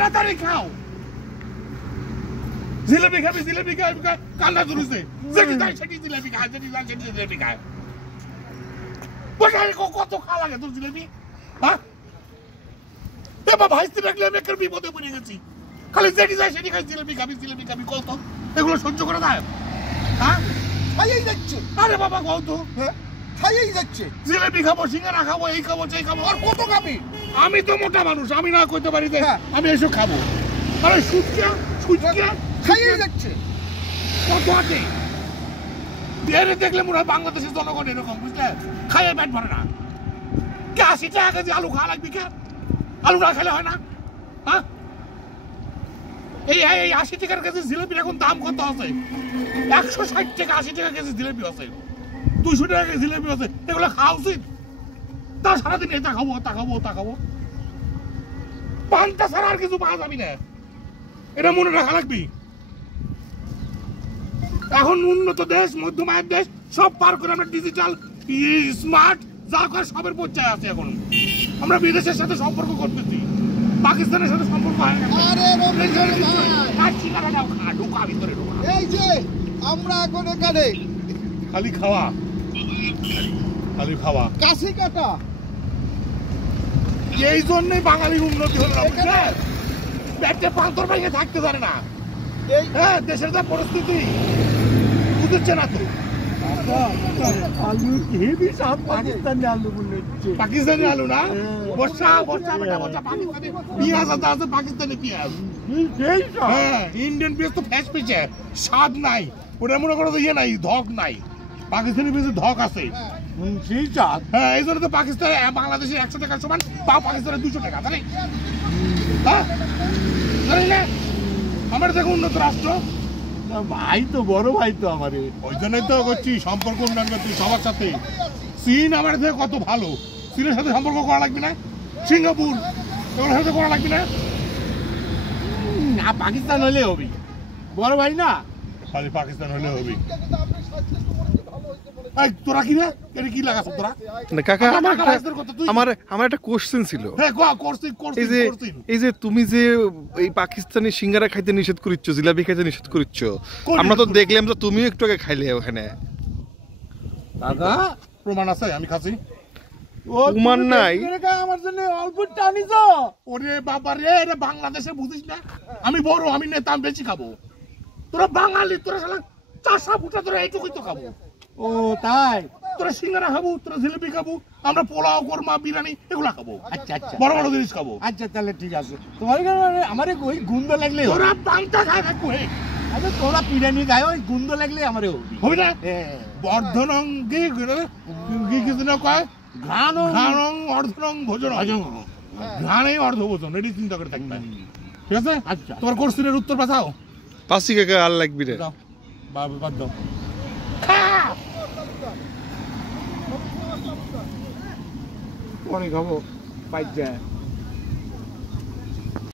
তাড়াতাড়ি খাও জিলাপি খাবি জিলাপি খাবি কান্না ধরেছে যেটি তাই সেটি জিলাপি খায় যেটি তাই সেটি জিলাপি খায় বসে কত খাওয়া লাগে তোর জিলাপি হ্যাঁ এবার ভাইস্তি রাখলে আমি একটা বিপদে পড়ে গেছি খালি যেটি যায় সেটি খাই জিলাপি খাবি কত এগুলো সহ্য করে দেয় হ্যাঁ খাইয়েই যাচ্ছে আরে বাবা কত হ্যাঁ খাইয়েই যাচ্ছে জিলাপি খাবো সিঙ্গারা খাবো এই খাবো সেই খাবো আর কত খাবি আমি তো মোটা মানুষ আমি না কইতে পারি যে আমি এসব খাবো আরে সুটকে খাইয়েই যাচ্ছে কত আছে এরে দেখলে মনে হয় বাংলাদেশের জনগণ এরকম বুঝলে খাইয়ে পেট ভরে না কে 80 টাকা কেজি আলু খাওয়া লাগবে কে আলু না খেলে হয় না হ্যাঁ এই 80 টাকার কেজি জিলাপির এখন দাম কত আছে 160 টাকা 80 টাকা কেজি জিলাপি আছে 200 টাকা কেজি জিলাপি আছে এগুলো খাওয়া উচিত তা সারাদিন এটা খাবো তা খাবো পান্তা ছাড়া আর কিছু পাওয়া যাবি না এটা মনে রাখা লাগবি এখন উন্নত দেশ মধ্যম আয়ের দেশ সব পার করে আমরা ডিজিটাল স্মার্ট যা করে সবের পর্যায়ে আছে এখন আমরা বিদেশের সাথে সম্পর্ক করতেছি পাকিস্তানের সাথে সম্পর্ক হয় না এই যে আমরা এখন এখানে খালি খাওয়া কাশি কাটা এই জন্যই বাঙালির উন্নতি হলো পেটে পান্তর ভেঙে থাকতে জানে না হ্যাঁ দেশের যা পরিস্থিতি বুঝছে না তো আলু হেভি সব পাকিস্তানি আলু না বর্ষা পাকিস্তানি পেঁয়াজ আছে পাকিস্তানি পেঁয়াজ হ্যাঁ ইন্ডিয়ান পেঁয়াজ তো ফ্যাস পেয়েছে স্বাদ নাই ওটা মনে করো ইয়ে নাই ধক নাই পাকিস্তানি পেঁয়াজের ধক আছে সেই চাঁদ হ্যাঁ এই জন্য তো পাকিস্তানে বাংলাদেশে 100 টাকার সমান পাকিস্তানে 200 টাকা জানি হ্যাঁ আমার দেখো উন্নত রাষ্ট্র ভাই তো বড় ভাই তো আমার ওই জন্যই তো করছি সম্পর্ক উন্নয়ন করছি সবার সাথে চীন আমার থেকে কত ভালো চীনের সাথে সম্পর্ক করা লাগবে না সিঙ্গাপুর এগুলোর সাথে করা লাগবে না পাকিস্তান হলে হবে বড় ভাই না খালি পাকিস্তান হলে হবে তোরা কি না এটা কি লাগাছ তোরা না কাকা আমার একটা কোশ্চেন ছিল এই যে তুমি যে এই পাকিস্তানি সিঙ্গারা খাইতে নিষেধ করিচ্ছ জিলাপি খাইতে নিষেধ করিচ্ছ আমরা তো দেখলাম যে তুমিও একটু আগে খাইলে ওখানে দাদা প্রমাণ আছে আমি খাচ্ছি প্রমাণ নাই আমার জন্য অল্প আনিস ওরে বাবা রে এটা বাংলাদেশে বুঝিস না আমি বড় আমি নেতা আমি বেশি খাবো তোরা বাঙালি তোরা শালা চাষা ফুটা তোরা এইটুকুই তো খাবো ও তাই তোরা সিঙ্গারা খাবো তোরা জিলাপি খাবো আমরা পোলাও কোরমা বিরিয়ানি এগুলা খাবো আচ্ছা আচ্ছা বড় বড় জিনিস খাবো আচ্ছা তাহলে ঠিক আছে তোমার আমার ওই গুন্দ লাগলে তোরা পান্তা খায় থাকবো আচ্ছা তোরা বিরিয়ানি খায় ওই গুন্দ লাগলে আমার হবে না বর্ধনং কি কিছু না কয় ঘ্রাণং অর্ধনং ভোজন ঘ্রাণেই অর্ধ ভোজন এটি চিন্তা করে থাকবে ঠিক আছে আচ্ছা তোমার কোশ্চেনের উত্তর পাঠাও পাঁচি কাকা আর লাগবি রে বাদ দাও পরে খাবো পাই যায়